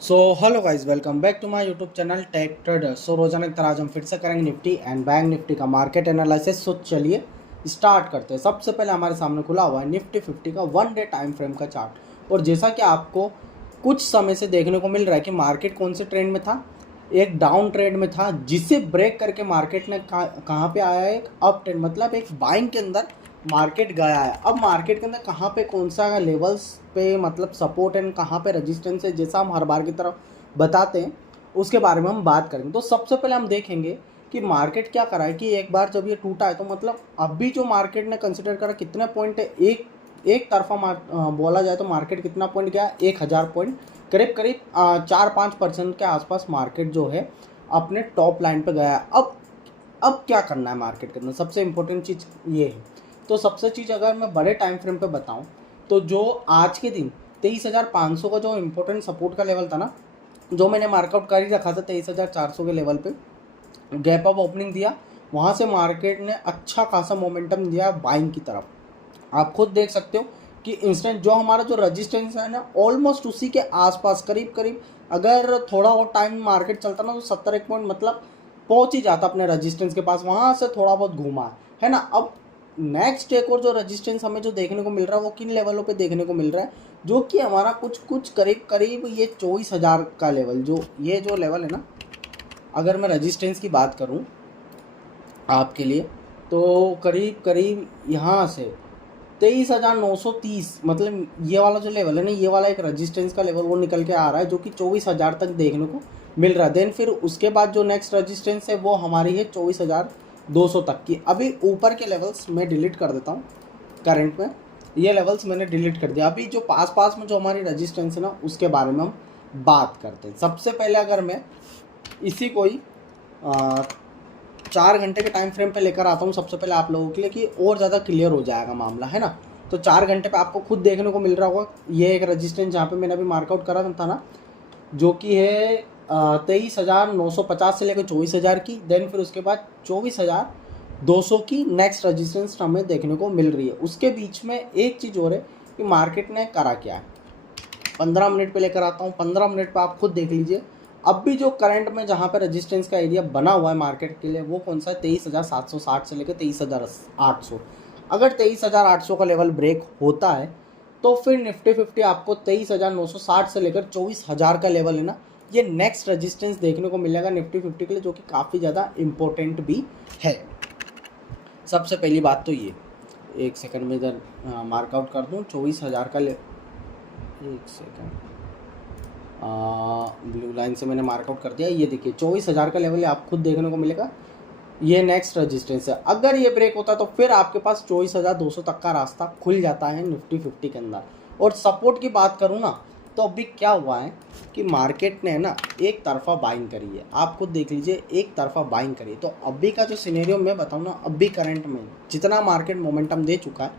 Hello guys, welcome back to my YouTube channel tech trader. रोजाना की तरह आज हम फिर से करेंगे निफ्टी एंड बैंक निफ्टी का मार्केट एनालिसिस। चलिए स्टार्ट करते हैं। सबसे पहले हमारे सामने खुला हुआ है निफ्टी 50 का 1 डे टाइम फ्रेम का चार्ट। और जैसा कि आपको कुछ समय से देखने को मिल रहा है कि मार्केट कौन से ट्रेंड में था, एक डाउन ट्रेंड में था, जिसे ब्रेक करके मार्केट ने कहाँ पे आया है, एक अप ट्रेंड, मतलब एक बाइंग के अंदर मार्केट गया है। अब मार्केट के अंदर कहाँ पे कौन सा लेवल्स पे मतलब सपोर्ट एंड कहाँ पे रेजिस्टेंस है, जैसा हम हर बार की तरह बताते हैं, उसके बारे में हम बात करेंगे। तो सबसे पहले हम देखेंगे कि मार्केट क्या करा है कि एक बार जब ये टूटा है तो मतलब अभी जो मार्केट ने कंसिडर करा कितने पॉइंट है, एक तरफा बोला जाए तो मार्केट कितना पॉइंट गया, 1000 पॉइंट, करीब करीब 4-5% के आसपास मार्केट जो है अपने टॉप लाइन पे गया है। अब क्या करना है मार्केट के अंदर, सबसे इम्पोर्टेंट चीज़ ये है। तो सबसे चीज़ अगर मैं बड़े टाइम फ्रेम पे बताऊं तो जो आज के दिन 23,500 का जो इम्पोर्टेंट सपोर्ट का लेवल था ना, जो मैंने मार्कआउट कर ही रखा था 23,400 के लेवल पे, गैप अप ओपनिंग दिया, वहाँ से मार्केट ने अच्छा खासा मोमेंटम दिया बाइंग की तरफ। आप खुद देख सकते हो कि इंस्टेंट जो हमारा जो रजिस्टेंस है ना, ऑलमोस्ट उसी के आसपास करीब करीब, अगर थोड़ा और टाइम मार्केट चलता ना तो 71 पॉइंट मतलब पहुंच ही जाता अपने रजिस्टेंस के पास, वहाँ से थोड़ा बहुत घूमा है ना। अब नेक्स्ट एक और जो रजिस्टेंस हमें जो देखने को मिल रहा है वो किन लेवलों पे देखने को मिल रहा है, जो कि हमारा कुछ कुछ करीब करीब ये 24,000 का लेवल, जो ये जो लेवल है ना, अगर मैं रजिस्टेंस की बात करूं आपके लिए तो करीब करीब यहाँ से 23,930, मतलब ये वाला जो लेवल है ना, ये वाला एक रजिस्टेंस का लेवल वो निकल के आ रहा है, जो कि 24,000 तक देखने को मिल रहा है। देन फिर उसके बाद जो नेक्स्ट रजिस्टेंस है वो हमारी है 24,200 तक की। अभी ऊपर के लेवल्स मैं डिलीट कर देता हूँ, करंट में ये लेवल्स मैंने डिलीट कर दिया। अभी जो पास पास में जो हमारी रजिस्टेंस है ना, उसके बारे में हम बात करते हैं। सबसे पहले अगर मैं इसी को ही 4 घंटे के टाइम फ्रेम पे लेकर आता हूँ सबसे पहले आप लोगों के लिए, कि और ज़्यादा क्लियर हो जाएगा मामला, है ना। तो 4 घंटे पे आपको खुद देखने को मिल रहा होगा ये एक रजिस्टेंस जहाँ पे मैंने अभी मार्कआउट करा था ना, जो कि है 23,950 से लेकर 24,000 की। देन फिर उसके बाद 24,200 की नेक्स्ट रजिस्टेंस हमें देखने को मिल रही है। उसके बीच में एक चीज़ और है कि मार्केट ने करा क्या है। 15 मिनट पे लेकर आता हूँ। 15 मिनट पे आप खुद देख लीजिए। अब भी जो करंट में जहाँ पे रेजिस्टेंस का एरिया बना हुआ है मार्केट के लिए, वो कौन सा है, 23,760 से लेकर 23,800। अगर 23,800 का लेवल ब्रेक होता है तो फिर निफ्टी 50 आपको 23,960 से लेकर 24,000 का लेवल है ना, ये नेक्स्ट रेजिस्टेंस देखने को मिलेगा निफ्टी 50 के लिए, जो कि काफ़ी ज़्यादा इम्पोर्टेंट भी है। सबसे पहली बात तो ये, एक सेकंड में इधर मार्कआउट कर दूँ 24,000 का एक सेकंड, ब्लू लाइन से मैंने मार्कआउट कर दिया। ये देखिए 24,000 का लेवल है, आप खुद देखने को मिलेगा, ये नेक्स्ट रजिस्टेंस है। अगर ये ब्रेक होता है तो फिर आपके पास 24,200 तक का रास्ता खुल जाता है निफ्टी 50 के अंदर। और सपोर्ट की बात करूँ ना, तो अभी क्या हुआ है कि मार्केट ने ना एक तरफा बाइंग करी है, आप खुद देख लीजिए, एक तरफा बाइंग करी है। तो अभी का जो सिनेरियो मैं बताऊँ ना, अभी करंट में जितना मार्केट मोमेंटम दे चुका है,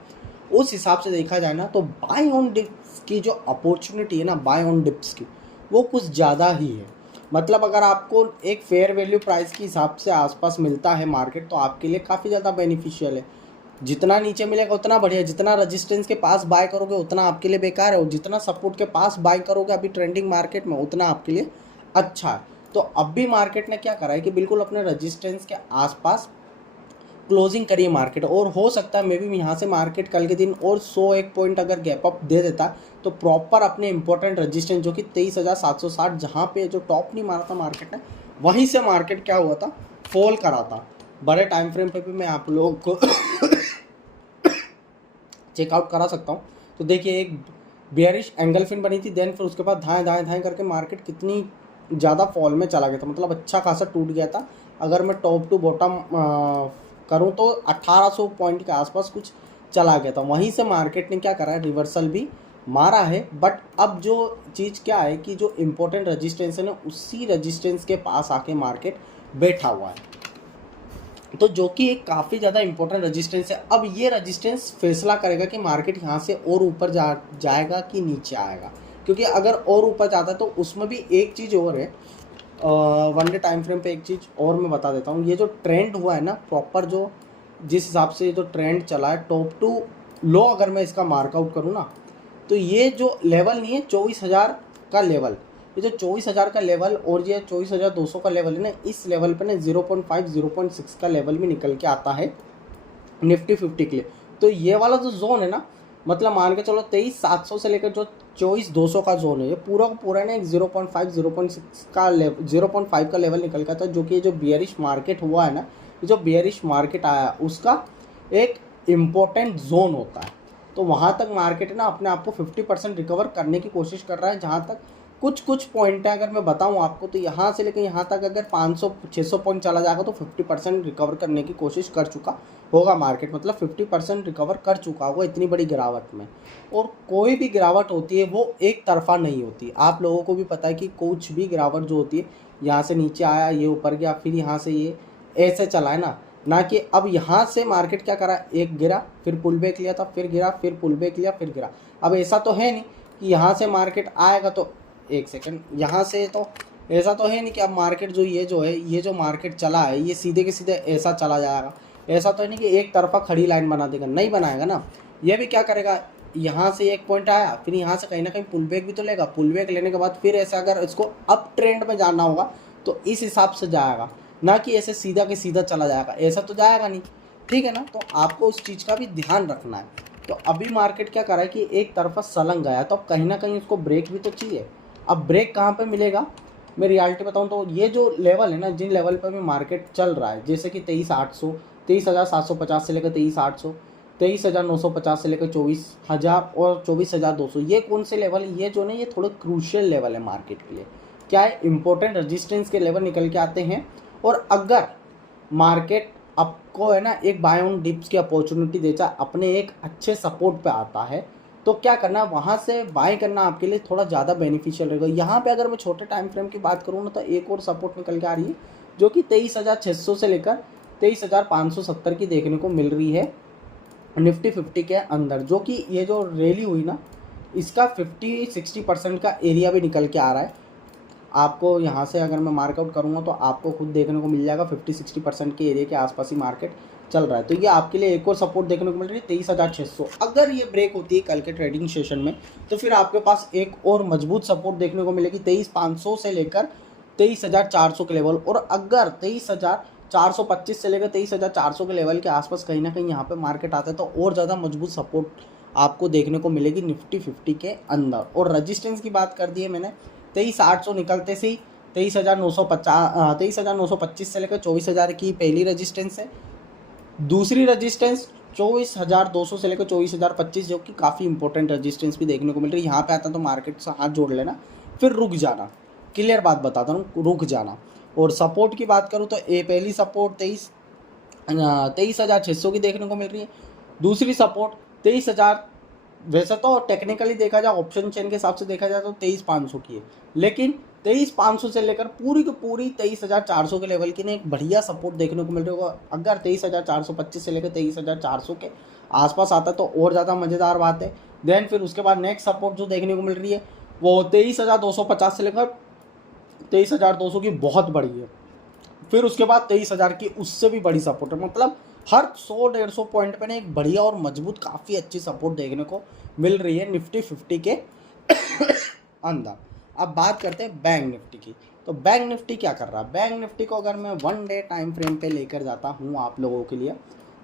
उस हिसाब से देखा जाए ना तो बाय ऑन डिप्स की जो अपॉर्चुनिटी है ना, बाय ऑन डिप्स की, वो कुछ ज़्यादा ही है। मतलब अगर आपको एक फेयर वैल्यू प्राइस के हिसाब से आसपास मिलता है मार्केट, तो आपके लिए काफ़ी ज़्यादा बेनिफिशियल है। जितना नीचे मिलेगा उतना बढ़िया, जितना रेजिस्टेंस के पास बाय करोगे उतना आपके लिए बेकार है, और जितना सपोर्ट के पास बाय करोगे अभी ट्रेंडिंग मार्केट में, उतना आपके लिए अच्छा है। तो अब भी मार्केट ने क्या करा है कि बिल्कुल अपने रेजिस्टेंस के आसपास क्लोजिंग करिए मार्केट, और हो सकता है मे बी यहाँ से मार्केट कल के दिन और 101 पॉइंट अगर गैप अप दे देता तो प्रॉपर अपने इंपॉर्टेंट रजिस्टेंस जो कि 23,760, जहाँ पे जो टॉप नहीं मारा था मार्केट ने, वहीं से मार्केट क्या हुआ था, फॉल करा था। बड़े टाइम फ्रेम पे भी मैं आप लोगों को चेकआउट करा सकता हूँ। तो देखिए एक बेयरिश एंगल फिन बनी थी, देन फिर उसके बाद धाएँ धाएँ धाएँ करके मार्केट कितनी ज़्यादा फॉल में चला गया था, मतलब अच्छा खासा टूट गया था। अगर मैं टॉप टू बॉटम करूँ तो 1800 पॉइंट के आसपास कुछ चला गया था। वहीं से मार्केट ने क्या करा है, रिवर्सल भी मारा है। बट अब जो चीज़ क्या है कि जो इम्पोर्टेंट रजिस्टेंस है ना, उसी रजिस्टेंस के पास आके मार्केट बैठा हुआ है, तो जो कि एक काफ़ी ज़्यादा इंपॉर्टेंट रेजिस्टेंस है। अब ये रेजिस्टेंस फैसला करेगा कि मार्केट यहाँ से और ऊपर जाएगा कि नीचे आएगा, क्योंकि अगर और ऊपर जाता है तो उसमें भी एक चीज़ और है, 1 डे टाइम फ्रेम पे एक चीज़ और मैं बता देता हूँ। ये जो ट्रेंड हुआ है ना प्रॉपर, जो जिस हिसाब से जो ट्रेंड चला है टॉप टू लो, अगर मैं इसका मार्कआउट करूँ ना, तो ये जो लेवल नहीं है 24,000 का लेवल, ये जो 24,000 का लेवल और ये 24,200 का लेवल है ना, इस लेवल पे ना 0.5 0.6 का लेवल भी निकल के आता है निफ्टी 50 के लिए। तो ये वाला जो जोन है ना, मतलब मान के चलो 23,700 से लेकर जो 24,200 का जोन है, ये पूरा का पूरा ना एक 0.5 0.6 का 0.5 का लेवल निकल के आता है, जो कि ये जो बियरिश मार्केट हुआ है ना, ये जो बियरिश मार्केट आया उसका एक इम्पोर्टेंट जोन होता है। तो वहाँ तक मार्केट ना अपने आप को 50% रिकवर करने की कोशिश कर रहा है। जहाँ तक कुछ पॉइंट है अगर मैं बताऊँ आपको, तो यहाँ से लेकर यहाँ तक अगर 500-600 पॉइंट चला जाएगा तो 50% रिकवर करने की कोशिश कर चुका होगा मार्केट, मतलब 50% रिकवर कर चुका होगा इतनी बड़ी गिरावट में। और कोई भी गिरावट होती है वो एक तरफा नहीं होती। आप लोगों को भी पता है कि कुछ भी गिरावट जो होती है, यहाँ से नीचे आया, ये ऊपर गया, फिर यहाँ से ये ऐसे चला है ना कि अब यहाँ से मार्केट क्या करा, एक गिरा, फिर पुल बैक लिया था, फिर गिरा, फिर पुल बैक लिया, फिर गिरा। अब ऐसा तो है नहीं कि यहाँ से मार्केट आएगा तो एक सेकंड, यहाँ से तो ऐसा तो है नहीं कि अब मार्केट ये जो मार्केट चला है ये सीधे के सीधे ऐसा चला जाएगा। ऐसा तो है नहीं कि एक तरफा खड़ी लाइन बना देगा, नहीं बनाएगा ना। ये भी क्या करेगा, यहाँ से एक पॉइंट आया, फिर यहाँ से कहीं ना कहीं पुल बैक भी तो लेगा। पुल बैक लेने के बाद फिर ऐसा अगर इसको अप ट्रेंड में जाना होगा तो इस हिसाब से जाएगा, ना कि ऐसे सीधा के सीधा चला जाएगा, ऐसा तो जाएगा नहीं। ठीक है ना, तो आपको उस चीज़ का भी ध्यान रखना है। तो अभी मार्केट क्या कर रहा है कि एक तरफा सलंग गया, तो अब कहीं ना कहीं उसको ब्रेक भी तो चाहिए। अब ब्रेक कहाँ पे मिलेगा, मैं रियलिटी बताऊँ तो ये जो लेवल है ना, जिन लेवल पर भी मार्केट चल रहा है, जैसे कि 23,800, 23,750 से लेकर 23,800, 23,950 से लेकर 24,000 और 24,200, ये कौन से लेवल है, ये जो ना ये थोड़े क्रूशियल लेवल है मार्केट के लिए। क्या है, इंपॉर्टेंट रेजिस्टेंस के लेवल निकल के आते हैं। और अगर मार्केट आपको है ना एक बाय ऑन डिप्स की अपॉर्चुनिटी देता, अपने एक अच्छे सपोर्ट पे आता है, तो क्या करना, वहाँ से बाय करना आपके लिए थोड़ा ज़्यादा बेनिफिशियल रहेगा। यहाँ पे अगर मैं छोटे टाइम फ्रेम की बात करूँ ना, तो एक और सपोर्ट निकल के आ रही है, जो कि 23,600 से लेकर 23,570 की देखने को मिल रही है निफ्टी 50 के अंदर। जो कि ये जो रैली हुई ना, इसका 50-60% का एरिया भी निकल के आ रहा है। आपको यहाँ से अगर मैं मार्कआउट करूँगा तो आपको खुद देखने को मिल जाएगा 50-60% के एरिया के आसपास ही मार्केट चल रहा है। तो ये आपके लिए एक और सपोर्ट देखने को मिल रही है 23,600। अगर ये ब्रेक होती है कल के ट्रेडिंग सेशन में, तो फिर आपके पास एक और मजबूत सपोर्ट देखने को मिलेगी 23,500 से लेकर 23,400 के लेवल। और अगर 23,425 से लेकर 23,400 के लेवल के आसपास कहीं ना कहीं यहाँ पे मार्केट आता है, तो और ज़्यादा मजबूत सपोर्ट आपको देखने को मिलेगी निफ्टी 50 के अंदर। और रजिस्टेंस की बात कर दी है मैंने, 23,800 निकलते से ही 23,925 से लेकर 24,000 की पहली रजिस्टेंस है। दूसरी रजिस्टेंस 24,200 से लेकर 24,025, जो कि काफ़ी इंपॉर्टेंट रजिस्टेंस भी देखने को मिल रही है। यहाँ पे आता तो मार्केट से हाथ जोड़ लेना, फिर रुक जाना। क्लियर बात बताता हूँ, रुक जाना। और सपोर्ट की बात करूँ तो ये पहली सपोर्ट 23,600 की देखने को मिल रही है। दूसरी सपोर्ट 23,000, वैसे तो टेक्निकली देखा जाए, ऑप्शन चेन के हिसाब से देखा जाए तो 23,500 की है, लेकिन 23,500 से लेकर पूरी की पूरी 23,400 के लेवल की ने एक बढ़िया सपोर्ट देखने को मिल रही होगा। अगर 23,425 से लेकर 23,400 के आसपास आता है तो और ज़्यादा मज़ेदार बात है। देन फिर उसके बाद नेक्स्ट सपोर्ट जो देखने को मिल रही है वो 23,250 से लेकर 23,200 की बहुत बड़ी है। फिर उसके बाद 23,000 की उससे भी बड़ी सपोर्ट है। मतलब हर 100-150 पॉइंट पे ना एक बढ़िया और मजबूत काफ़ी अच्छी सपोर्ट देखने को मिल रही है निफ्टी 50 के अंदर। अब बात करते हैं बैंक निफ्टी की। तो बैंक निफ्टी क्या कर रहा है, बैंक निफ्टी को अगर मैं 1 डे टाइम फ्रेम पे लेकर जाता हूँ आप लोगों के लिए,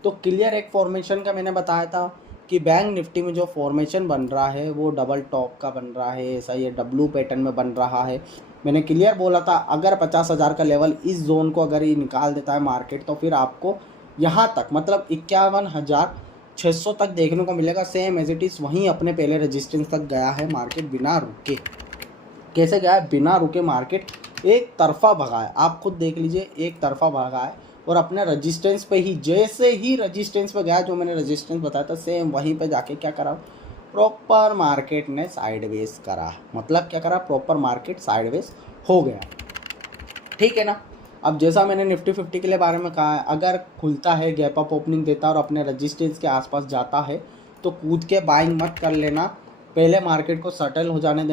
तो क्लियर एक फॉर्मेशन का मैंने बताया था कि बैंक निफ्टी में जो फॉर्मेशन बन रहा है वो डबल टॉप का बन रहा है, ऐसा ये डब्लू पैटर्न में बन रहा है। मैंने क्लियर बोला था अगर 50,000 का लेवल इस जोन को अगर ये निकाल देता है मार्केट, तो फिर आपको यहाँ तक मतलब 51,600 तक देखने को मिलेगा। सेम एज इट इज़ वहीं अपने पहले रेजिस्टेंस तक गया है मार्केट बिना रुके। कैसे गया है, बिना रुके मार्केट एक तरफा भगा है। आप खुद देख लीजिए, एक तरफा भगा है और अपने रेजिस्टेंस पे ही, जैसे ही रेजिस्टेंस पे गया, जो मैंने रेजिस्टेंस बताया था सेम वहीं पे जाके क्या करा, प्रॉपर मार्केट ने साइडवेज करा। मतलब क्या करा, प्रॉपर मार्केट साइडवेज हो गया। ठीक है ना। अब जैसा मैंने निफ्टी 50 के लिए बारे में कहा है, अगर खुलता है, गैप अप ओपनिंग देता है और अपने रेजिस्टेंस के आसपास जाता है, तो कूद के बाइंग मत कर लेना। पहले मार्केट को सेटल हो जाने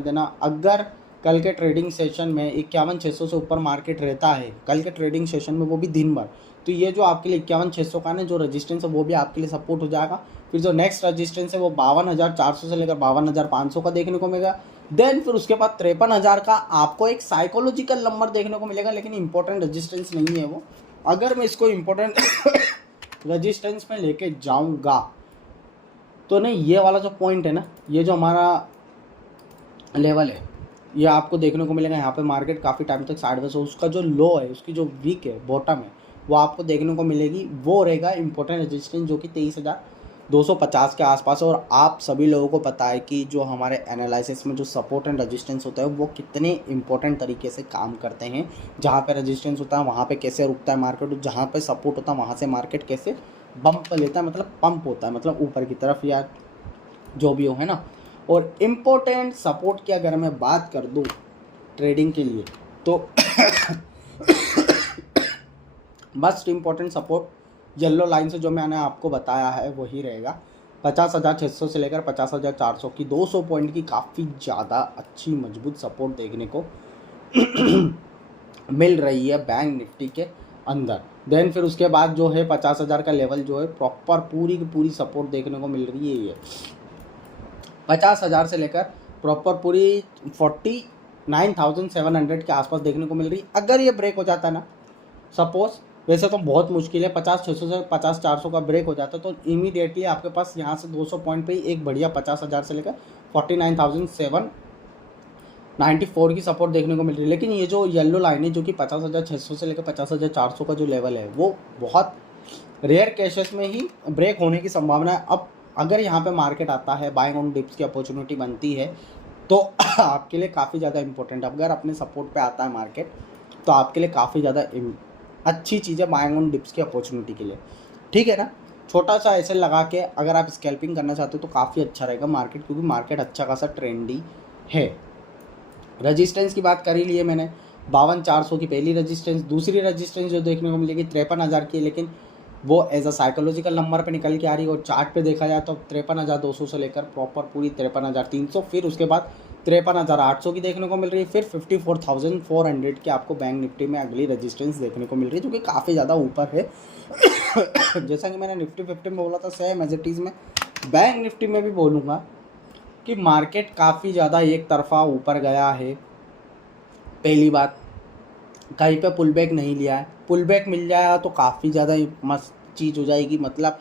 देना। अगर कल के ट्रेडिंग सेशन में 51,600 से ऊपर मार्केट रहता है, कल के ट्रेडिंग सेशन में, वो भी दिन भर, तो ये जो आपके लिए 51,600 का ना जो रेजिस्टेंस है वो भी आपके लिए सपोर्ट हो जाएगा। फिर जो नेक्स्ट रजिस्टेंस है वो 52,400 से लेकर 52,500 का देखने को मिलेगा। देन फिर उसके बाद 53,000 का आपको एक साइकोलॉजिकल नंबर देखने को मिलेगा, लेकिन इंपॉर्टेंट रजिस्टेंस नहीं है वो। अगर मैं इसको इंपॉर्टेंट रजिस्टेंस में लेके जाऊंगा तो नहीं, ये वाला जो पॉइंट है ना, ये जो हमारा लेवल है, ये आपको देखने को मिलेगा। यहाँ पे मार्केट काफ़ी टाइम तक साइडवेज है, उसका जो लो है, उसकी जो वीक है, बॉटम है, वो आपको देखने को मिलेगी। वो रहेगा इंपॉर्टेंट रेजिस्टेंस जो कि 23,250 के आसपास है। और आप सभी लोगों को पता है कि जो हमारे एनालिसिस में जो सपोर्ट एंड रेजिस्टेंस होता है वो कितने इंपॉर्टेंट तरीके से काम करते हैं। जहाँ पे रेजिस्टेंस होता है वहाँ पे कैसे रुकता है मार्केट, और जहाँ पे सपोर्ट होता है वहाँ से मार्केट कैसे बम्प लेता है, मतलब पंप होता है, मतलब ऊपर की तरफ या जो भी हो, है ना। और इम्पोर्टेंट सपोर्ट की अगर मैं बात कर दूं ट्रेडिंग के लिए तो must important support yellow line से जो मैंने आपको बताया है वही रहेगा। 50,600 से लेकर 50,400 की 200 पॉइंट की काफ़ी ज़्यादा अच्छी मजबूत सपोर्ट देखने को मिल रही है बैंक निफ्टी के अंदर। देन फिर उसके बाद जो है 50,000 का लेवल जो है प्रॉपर पूरी की पूरी सपोर्ट देखने को मिल रही है। ये 50,000 से लेकर प्रॉपर पूरी 49,700 के आसपास देखने को मिल रही है। अगर ये ब्रेक हो जाता है ना, सपोज, वैसे तो बहुत मुश्किल है, 50,600 से 50,400 का ब्रेक हो जाता है तो इमीडिएटली आपके पास यहाँ से 200 पॉइंट पे ही एक बढ़िया 50,000 से लेकर 49,794 की सपोर्ट देखने को मिल रही है। लेकिन ये जो येलो लाइन है जो कि 50,600 से लेकर 50,400 का जो लेवल है वो बहुत रेयर केसेस में ही ब्रेक होने की संभावना है। अब अगर यहाँ पे मार्केट आता है, बाइंग ऑन डिप्स की अपॉर्चुनिटी बनती है तो आपके लिए काफ़ी ज़्यादा इंपॉर्टेंट है। अगर अपने सपोर्ट पे आता है मार्केट तो आपके लिए काफ़ी ज़्यादा अच्छी चीज़ है बाइंग ऑन डिप्स की अपॉर्चुनिटी के लिए, ठीक है ना। छोटा सा ऐसे लगा के अगर आप स्कैल्पिंग करना चाहते हो तो काफ़ी अच्छा रहेगा मार्केट, क्योंकि मार्केट अच्छा खासा ट्रेंडी है। रजिस्टेंस की बात कर ही लिए मैंने, 52,400 की पहली रजिस्टेंस। दूसरी रजिस्टेंस जो देखने को मिलेगी 53,000 की, लेकिन वो एज अ साइकोलॉजिकल नंबर पे निकल के आ रही है। और चार्ट पे देखा जाए तो 53,200 से लेकर प्रॉपर पूरी 53,300, फिर उसके बाद 53,800 की देखने को मिल रही है। फिर 54,400 की आपको बैंक निफ्टी में अगली रजिस्टेंस देखने को मिल रही है, जो कि काफ़ी ज़्यादा ऊपर है। जैसा कि मैंने निफ्टी 50 में बोला था, सेम एज इट इज़ में बैंक निफ्टी में भी बोलूँगा कि मार्केट काफ़ी ज़्यादा एक तरफा ऊपर गया है। पहली बात, कहीं पे पुल बैक नहीं लिया है, पुल बैक मिल जाएगा तो काफ़ी ज़्यादा मस्त चीज़ हो जाएगी, मतलब।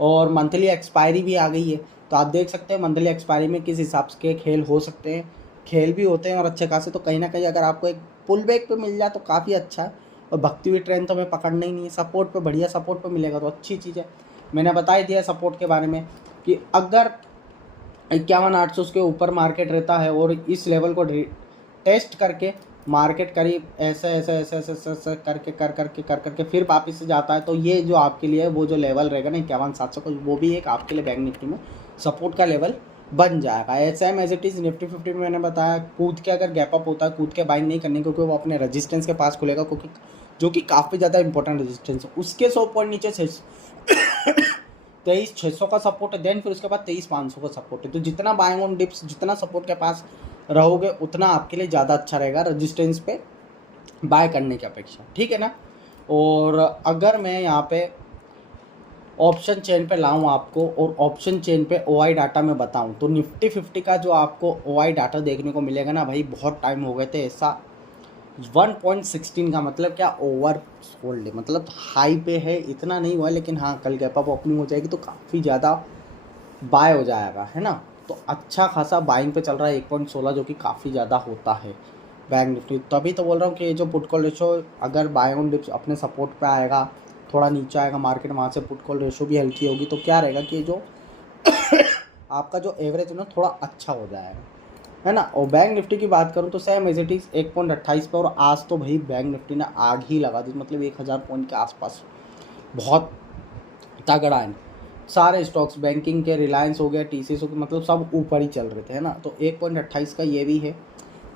और मंथली एक्सपायरी भी आ गई है, तो आप देख सकते हैं मंथली एक्सपायरी में किस हिसाब से खेल हो सकते हैं, खेल भी होते हैं और अच्छे खासे। तो कहीं ना कहीं अगर आपको एक पुल बैक पे मिल जाए तो काफ़ी अच्छा है। और भगती हुई ट्रेंड तो हमें पकड़ना ही नहीं है, सपोर्ट पे, बढ़िया सपोर्ट पे मिलेगा तो अच्छी चीज़ है। मैंने बता ही दिया सपोर्ट के बारे में कि अगर 51,800 के ऊपर मार्केट रहता है और इस लेवल को टेस्ट करके मार्केट करीब ऐसे ऐसे ऐसे ऐसे ऐसे ऐसे करके कर करके फिर वापस से जाता है, तो ये जो आपके लिए वो जो लेवल रहेगा ना 51,700 का, वो भी एक आपके लिए बैंक निफ्टी में सपोर्ट का लेवल बन जाएगा। Same as it is Nifty 50 में मैंने बताया, कूद के अगर गैप अप होता है, कूद के बाइंग नहीं करनी, क्योंकि वो अपने रजिस्टेंस के पास खुलेगा, क्योंकि जो कि काफ़ी ज़्यादा इंपॉर्टेंट रजिस्टेंस है। उसके 100 पॉइंट नीचे 23,600 का सपोर्ट है। देन फिर उसके बाद 23,500 का सपोर्ट है। तो जितना बाइंग ऑन डिप्स, जितना सपोर्ट के पास रहोगे उतना आपके लिए ज़्यादा अच्छा रहेगा रेजिस्टेंस पे बाय करने की अपेक्षा, ठीक है ना। और अगर मैं यहाँ पे ऑप्शन चेन पे लाऊं आपको और ऑप्शन चेन पे ओआई डाटा में बताऊं, तो निफ्टी 50 का जो आपको ओआई डाटा देखने को मिलेगा ना भाई, बहुत टाइम हो गए थे ऐसा। 1.16 का मतलब क्या, ओवर सोल्ड है, मतलब हाई पे है, इतना नहीं हुआ है, लेकिन हाँ कल गैप अप ओपनिंग हो जाएगी तो काफ़ी ज़्यादा बाय हो जाएगा, है ना। तो अच्छा खासा बाइंग पे चल रहा है 1.16, जो कि काफ़ी ज़्यादा होता है बैंक निफ्टी। तभी तो बोल रहा हूँ कि ये जो पुट कॉल रेशो अगर बाय ऑन डिप्स अपने सपोर्ट पे आएगा, थोड़ा नीचे आएगा मार्केट, वहाँ से पुट कॉल रेशो भी हल्की होगी, तो क्या रहेगा कि जो आपका जो एवरेज है ना थोड़ा अच्छा हो जाएगा, है ना। और बैंक निफ्टी की बात करूँ तो सेम एज इट इज़ 1.28 पे, और आज तो भाई बैंक निफ्टी ने आग ही लगा दी, मतलब 1,000 पॉइंट के आसपास बहुत तगड़ा है। सारे स्टॉक्स, बैंकिंग के, रिलायंस हो गया, टीसीएस हो गया, मतलब सब ऊपर ही चल रहे थे, है ना। तो 1.28 का ये भी है,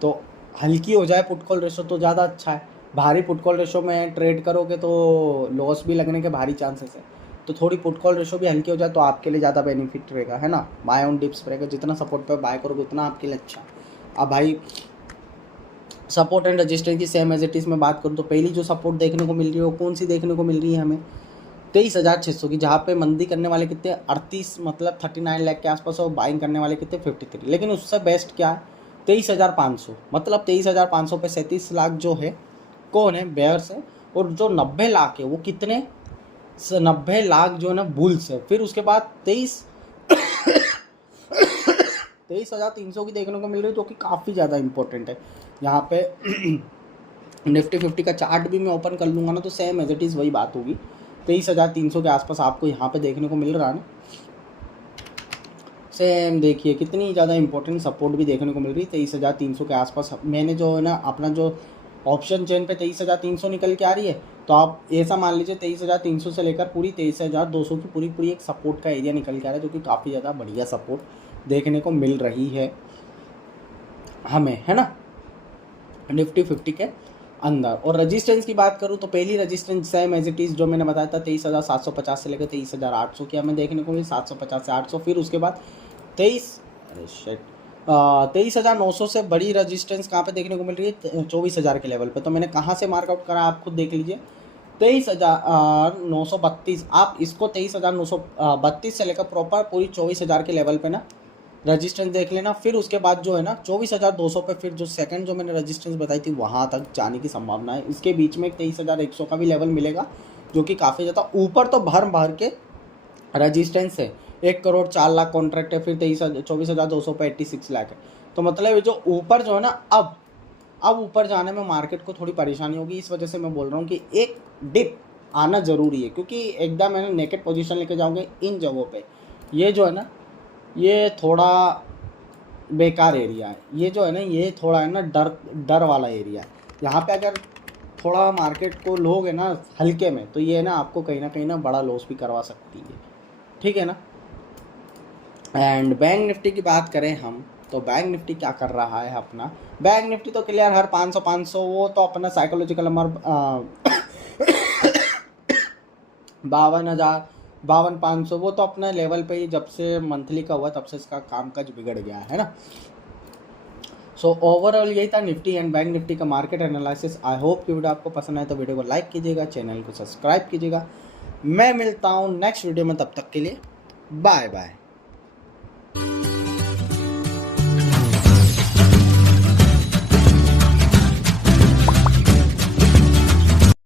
तो हल्की हो जाए पुट कॉल रेशो तो ज़्यादा अच्छा है। भारी पुट कॉल रेशो में ट्रेड करोगे तो लॉस भी लगने के भारी चांसेस है, तो थोड़ी पुट कॉल रेशो भी हल्की हो जाए तो आपके लिए ज़्यादा बेनिफिट रहेगा, है ना। बाय ऑन डिप्स रहेगा, जितना सपोर्ट पर बाय करोगे उतना आपके लिए अच्छा। अब भाई सपोर्ट एंड रजिस्टेंस की सेम एज इट इज़ में बात करूँ तो पहली जो सपोर्ट देखने को मिल रही है वो कौन सी देखने को मिल रही है हमें, 23,600 की, जहाँ पे मंदी करने वाले कितने 38 मतलब 39 लाख के आसपास, और बाइंग करने वाले कितने 53। लेकिन उससे बेस्ट क्या है 23,500, मतलब 23,500 पे 37 लाख जो है कौन है, बेयर्स है। और जो 90 लाख है वो कितने 90 लाख जो है ना बुल्स है। फिर उसके बाद 23,300 की देखने को मिल रही है, जो कि काफ़ी ज़्यादा इंपॉर्टेंट है। यहाँ पे निफ्टी 50 का चार्ट भी मैं ओपन कर लूँगा ना, तो सेम एज इट इज़ वही बात होगी। 23,300 के आसपास आपको यहाँ पे देखने को मिल रहा है ना, सेम देखिए कितनी ज़्यादा इंपॉर्टेंट सपोर्ट भी देखने को मिल रही है 23,300 के आसपास। मैंने जो है ना अपना जो ऑप्शन चेन पे 23,300 निकल के आ रही है, तो आप ऐसा मान लीजिए 23,300 से लेकर पूरी 23,200 की पूरी एक सपोर्ट का एरिया निकल के आ रहा है, जो कि काफ़ी ज़्यादा बढ़िया सपोर्ट देखने को मिल रही है हमें, है ना, निफ्टी 50 के अंदर। और रेजिस्टेंस की बात करूँ तो पहली resistance same as it is जो मैंने बताया था 23,750 से लेकर 23,800 की हमें देखने को मिली, 750 से 800। फिर उसके बाद 23,900 से बड़ी रेजिस्टेंस कहाँ पे देखने को मिल रही है 24,000 के लेवल पे। तो मैंने कहाँ से मार्कआउट करा आप खुद देख लीजिए, 23,932। आप इसको 23,932 से लेकर प्रॉपर पूरी 24,000 के लेवल पे ना रजिस्टेंस देख लेना। फिर उसके बाद जो है ना 24,200 पे फिर जो सेकंड जो मैंने रजिस्टेंस बताई थी वहाँ तक जाने की संभावना है। इसके बीच में 23,100 का भी लेवल मिलेगा, जो कि काफ़ी ज़्यादा ऊपर तो भर के रजिस्टेंस है। 1,04,00,000 कॉन्ट्रैक्ट है, फिर 24,200 पे 86 लाख है। तो मतलब ये जो ऊपर जो है ना अब ऊपर जाने में मार्केट को थोड़ी परेशानी होगी। इस वजह से मैं बोल रहा हूँ कि एक डिप आना ज़रूरी है, क्योंकि एकदम मैंने नेकेड पोजीशन लेके जाओगे इन जगहों पे, ये जो है ना ये थोड़ा बेकार एरिया है। ये जो है ना ये थोड़ा है ना डर वाला एरिया है। यहाँ पे अगर थोड़ा मार्केट को लोगे ना हल्के में, तो ये ना आपको कहीं ना बड़ा लॉस भी करवा सकती है, ठीक है ना। एंड बैंक निफ्टी की बात करें हम, तो बैंक निफ्टी क्या कर रहा है अपना, बैंक निफ्टी तो क्लियर हर 500 वो तो अपना साइकोलॉजिकल नंबर 52,000 52,500 वो तो अपना लेवल पे ही जब से मंथली का हुआ तब से इसका कामकाज बिगड़ गया है ना। सो ओवरऑल यही था निफ्टी एंड बैंक निफ्टी का मार्केट एनालिसिस। आई होप कि वीडियो आपको पसंद आए तो वीडियो को लाइक कीजिएगा, चैनल को सब्सक्राइब कीजिएगा। मैं मिलता हूँ नेक्स्ट वीडियो में, तब तक के लिए बाय बाय।